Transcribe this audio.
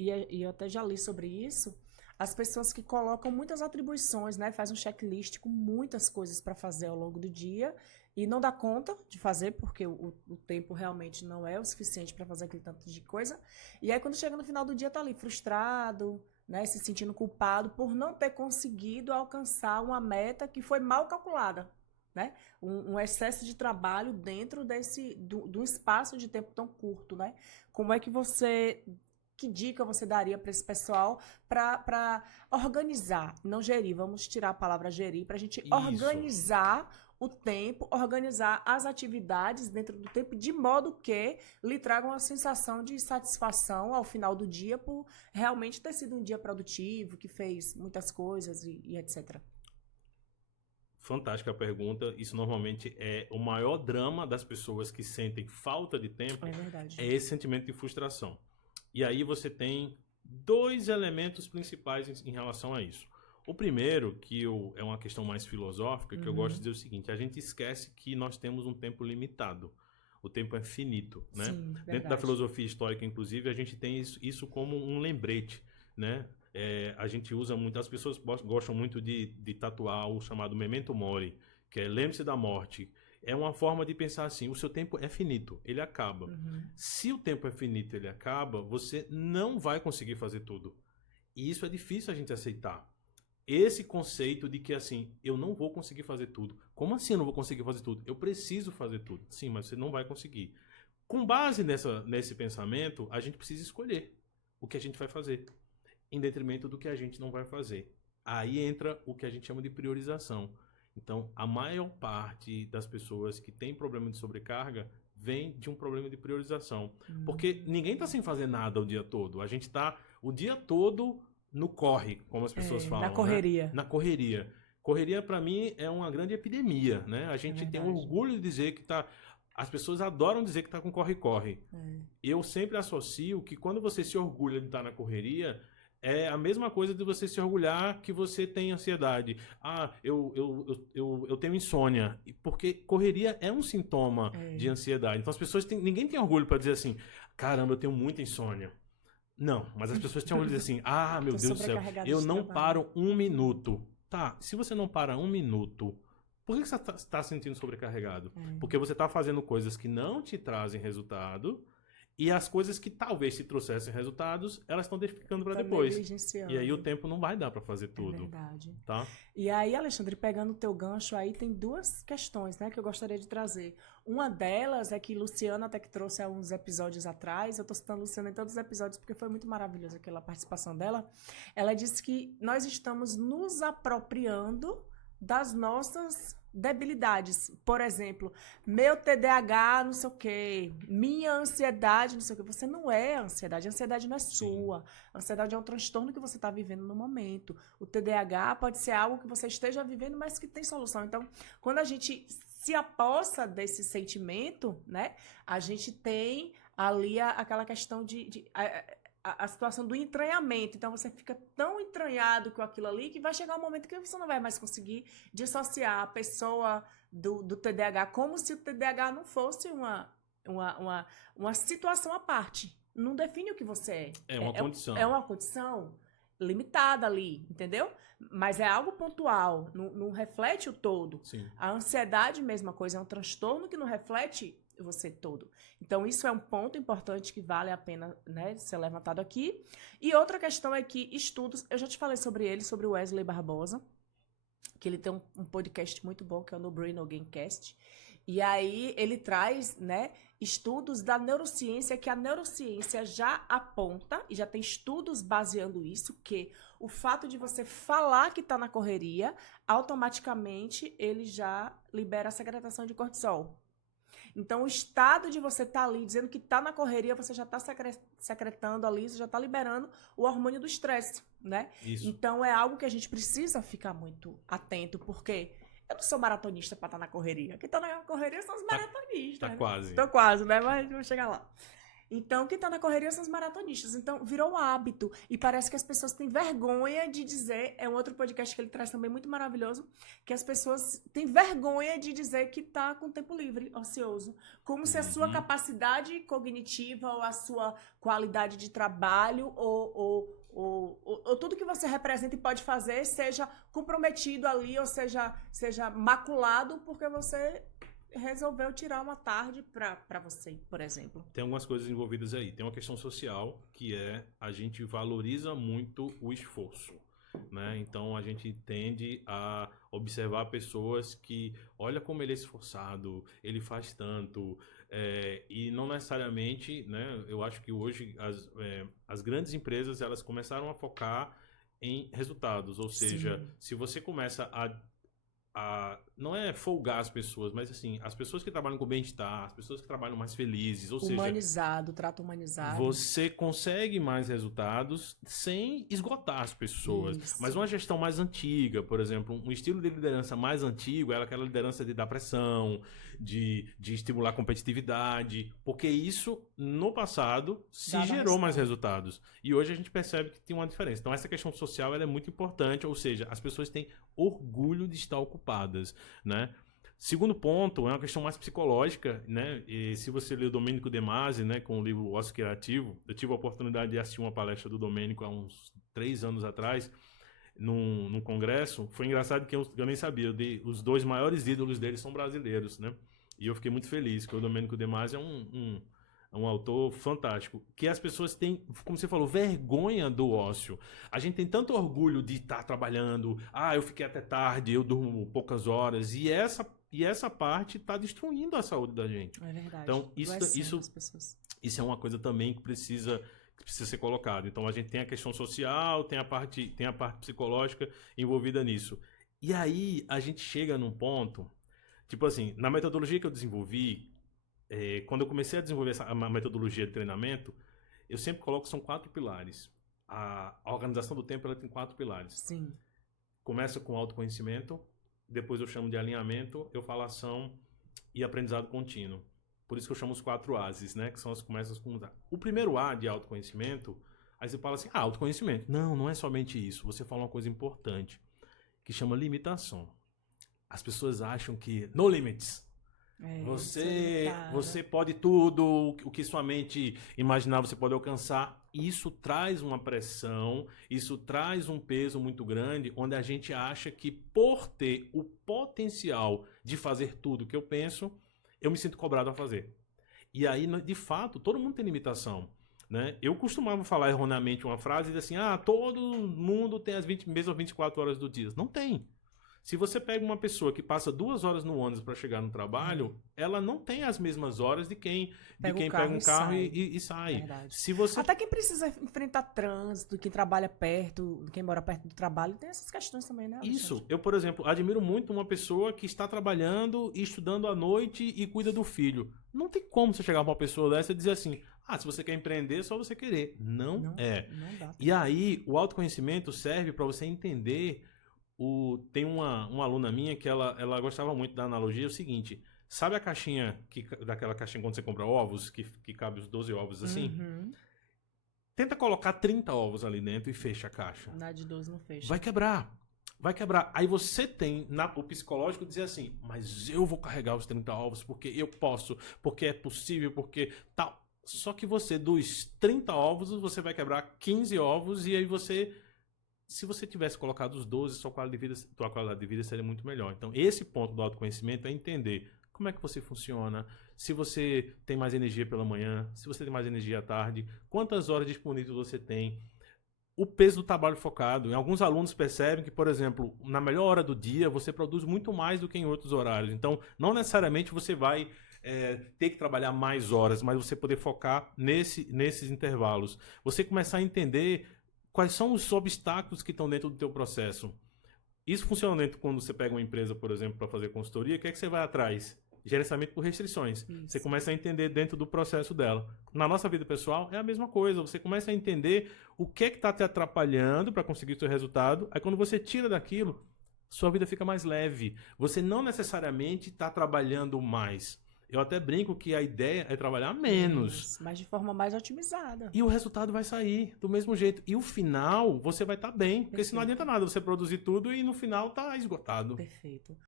e eu até já li sobre isso, as pessoas que colocam muitas atribuições, né? Faz um checklist com muitas coisas para fazer ao longo do dia e não dá conta de fazer, porque o tempo realmente não é o suficiente para fazer aquele tanto de coisa. E aí, quando chega no final do dia, tá ali frustrado, né? Se sentindo culpado por não ter conseguido alcançar uma meta que foi mal calculada. Né? Um excesso de trabalho dentro do espaço de tempo tão curto, né? Como é que que dica você daria para esse pessoal para organizar, não gerir, vamos tirar a palavra gerir, para a gente organizar o tempo, organizar as atividades dentro do tempo, de modo que lhe tragam uma sensação de satisfação ao final do dia por realmente ter sido um dia produtivo, que fez muitas coisas e etc. Fantástica pergunta. Isso normalmente é o maior drama das pessoas que sentem falta de tempo. É verdade. É esse sentimento de frustração. E aí você tem dois elementos principais em relação a isso. O primeiro, que é uma questão mais filosófica, que eu gosto de dizer o seguinte: a gente esquece que nós temos um tempo limitado. O tempo é finito, né? Sim, dentro da filosofia histórica, inclusive, a gente tem isso como um lembrete, né? A gente usa muito, as pessoas gostam muito de tatuar o chamado Memento Mori, que é lembre-se da morte. É uma forma de pensar assim: o seu tempo é finito, ele acaba. Se o tempo é finito, ele acaba, você não vai conseguir fazer tudo. E isso é difícil a gente aceitar. Esse conceito de que assim, eu não vou conseguir fazer tudo. Como assim eu não vou conseguir fazer tudo? Eu preciso fazer tudo. Sim, mas você não vai conseguir. Com base nesse pensamento, a gente precisa escolher o que a gente vai fazer, em detrimento do que a gente não vai fazer. Aí entra o que a gente chama de priorização. Então, a maior parte das pessoas que tem problema de sobrecarga vem de um problema de priorização. Porque ninguém está sem fazer nada o dia todo. A gente está o dia todo no corre, como as pessoas falam. Na correria. Né? Na correria. Correria, para mim, é uma grande epidemia, né? A gente tem orgulho de dizer que está... As pessoas adoram dizer que está com corre-corre. Eu sempre associo que quando você se orgulha de estar na correria, é a mesma coisa de você se orgulhar que você tem ansiedade. Ah, eu tenho insônia. Porque correria é um sintoma de ansiedade. Então as pessoas ninguém tem orgulho para dizer assim: caramba, eu tenho muita insônia. Não, mas as pessoas têm orgulho de dizer assim: ah, meu Deus do céu, eu não paro um minuto. Tá, se você não para um minuto, por que você está se sentindo sobrecarregado? Porque você está fazendo coisas que não te trazem resultado. E as coisas que talvez te trouxessem resultados, elas estão ficando para depois. E aí o tempo não vai dar para fazer tudo. É verdade. Tá? E aí, Alexandre, pegando o teu gancho aí, tem duas questões, né, que eu gostaria de trazer. Uma delas é que Luciana até que trouxe há uns episódios atrás, eu estou citando Luciana em todos os episódios porque foi muito maravilhosa aquela participação dela. Ela disse que nós estamos nos apropriando das nossas debilidades. Por exemplo, meu TDAH, não sei o quê, minha ansiedade, não sei o quê. Você não é ansiedade, a ansiedade não é sua. A ansiedade é um transtorno que você está vivendo no momento. O TDAH pode ser algo que você esteja vivendo, mas que tem solução. Então, quando a gente se apossa desse sentimento, né, a gente tem ali aquela questão a situação do entranhamento. Então, você fica tão entranhado com aquilo ali que vai chegar um momento que você não vai mais conseguir dissociar a pessoa do TDAH, como se o TDAH não fosse uma situação à parte. Não define o que você é. É uma condição. É uma condição limitada ali, entendeu? Mas é algo pontual, não reflete o todo. Sim. A ansiedade, mesma coisa, é um transtorno que não reflete você todo. Então, isso é um ponto importante que vale a pena, né, ser levantado aqui. E outra questão é que estudos, eu já te falei sobre ele, sobre o Wesley Barbosa, que ele tem um podcast muito bom, que é o No Brain No Gamecast. E aí ele traz, né, estudos da neurociência, que a neurociência já aponta, e já tem estudos baseando isso, que o fato de você falar que está na correria, automaticamente ele já libera a secretação de cortisol. Então, o estado de você estar ali dizendo que está na correria, você já está secretando ali, você já está liberando o hormônio do estresse, né? Isso. Então, é algo que a gente precisa ficar muito atento, porque eu não sou maratonista para estar na correria. Quem está na correria são os maratonistas. Tá quase. Estou quase, né? Mas vamos chegar lá. Então, quem tá na correria são os maratonistas. Então, virou um hábito. E parece que as pessoas têm vergonha de dizer. É um outro podcast que ele traz também muito maravilhoso. Que as pessoas têm vergonha de dizer que tá com tempo livre, ocioso. Como se a sua capacidade cognitiva ou a sua qualidade de trabalho ou tudo que você representa e pode fazer seja comprometido ali ou seja maculado porque você resolveu tirar uma tarde para você, por exemplo. Tem algumas coisas envolvidas aí. Tem uma questão social, que é a gente valoriza muito o esforço, né? Então a gente tende a observar pessoas que, olha como ele é esforçado, ele faz tanto, e não necessariamente, né? Eu acho que hoje as grandes empresas elas começaram a focar em resultados, ou seja, Sim. se você começa não é folgar as pessoas, mas assim, as pessoas que trabalham com bem-estar, as pessoas que trabalham mais felizes, ou seja, Humanizado, trato humanizado. você consegue mais resultados sem esgotar as pessoas. Isso. Mas uma gestão mais antiga, por exemplo, um estilo de liderança mais antigo, é aquela liderança de dar pressão, de estimular a competitividade, porque isso, no passado, se Dava gerou mais resultado. resultados. E hoje a gente percebe que tem uma diferença. Então, essa questão social ela é muito importante, ou seja, as pessoas têm orgulho de estar ocupadas, né? Segundo ponto, é uma questão mais psicológica, né? E se você lê o Domênico De Masi, né, com o livro O Ócio Criativo, eu tive a oportunidade de assistir uma palestra do Domênico há uns 3 anos atrás, num congresso. Foi engraçado que eu nem sabia, os 2 maiores ídolos dele são brasileiros, né? E eu fiquei muito feliz, que o Domênico De Masi é um autor fantástico, que as pessoas têm, como você falou, vergonha do ócio. A gente tem tanto orgulho de estar trabalhando, eu fiquei até tarde, eu durmo poucas horas, e essa parte está destruindo a saúde da gente. É verdade. Então, isso é uma coisa também que precisa ser colocado. Então, a gente tem a questão social, tem a parte psicológica envolvida nisso. E aí, a gente chega num ponto, tipo assim, na metodologia que eu desenvolvi, quando eu comecei a desenvolver a metodologia de treinamento, eu sempre coloco que são 4 pilares. A organização do tempo ela tem 4 pilares. Sim. Começa com autoconhecimento, depois eu chamo de alinhamento, eu falo ação e aprendizado contínuo. Por isso que eu chamo os 4 A's, né? Que são as começas com A. O primeiro A de autoconhecimento, aí você fala assim, autoconhecimento. Não é somente isso. Você fala uma coisa importante, que chama limitação. As pessoas acham que no limits. Você pode tudo, o que sua mente imaginar você pode alcançar. Isso traz uma pressão, isso traz um peso muito grande, onde a gente acha que por ter o potencial de fazer tudo que eu penso, eu me sinto cobrado a fazer. E aí, de fato, todo mundo tem limitação, né? Eu costumava falar erroneamente uma frase assim, todo mundo tem as mesmas 24 horas do dia. Não tem. Se você pega uma pessoa que passa 2 horas no ônibus para chegar no trabalho, ela não tem as mesmas horas de quem pega um carro e sai. Se você... Até quem precisa enfrentar trânsito, quem trabalha perto, quem mora perto do trabalho, tem essas questões também, né, Alexandre? Isso. Eu, por exemplo, admiro muito uma pessoa que está trabalhando e estudando à noite e cuida do filho. Não tem como você chegar para uma pessoa dessa e dizer assim, se você quer empreender, é só você querer. Não é. Não dá. E aí, o autoconhecimento serve para você entender... Tem uma aluna minha que ela gostava muito da analogia, é o seguinte, sabe a caixinha, daquela caixinha quando você compra ovos, que cabe os 12 ovos assim? Uhum. Tenta colocar 30 ovos ali dentro e fecha a caixa. Nada de 12 não fecha. Vai quebrar. Aí você tem o psicológico dizer assim, mas eu vou carregar os 30 ovos porque eu posso, porque é possível, porque tal. Só que você, dos 30 ovos, você vai quebrar 15 ovos e aí você... Se você tivesse colocado os 12, sua qualidade de vida seria muito melhor. Então, esse ponto do autoconhecimento é entender como é que você funciona, se você tem mais energia pela manhã, se você tem mais energia à tarde, quantas horas disponíveis você tem, o peso do trabalho focado. Alguns alunos percebem que, por exemplo, na melhor hora do dia, você produz muito mais do que em outros horários. Então, não necessariamente você vai ter que trabalhar mais horas, mas você poder focar nesses intervalos. Você começar a entender... Quais são os obstáculos que estão dentro do teu processo? Isso funciona dentro quando você pega uma empresa, por exemplo, para fazer consultoria. O que é que você vai atrás? Gerenciamento por restrições. Isso. Você começa a entender dentro do processo dela. Na nossa vida pessoal é a mesma coisa. Você começa a entender o que é que está te atrapalhando para conseguir o seu resultado. Aí quando você tira daquilo, sua vida fica mais leve. Você não necessariamente está trabalhando mais. Eu até brinco que a ideia é trabalhar menos. Mas de forma mais otimizada. E o resultado vai sair do mesmo jeito. E o final, você vai estar bem. Porque senão não adianta nada você produzir tudo e no final tá esgotado. Perfeito.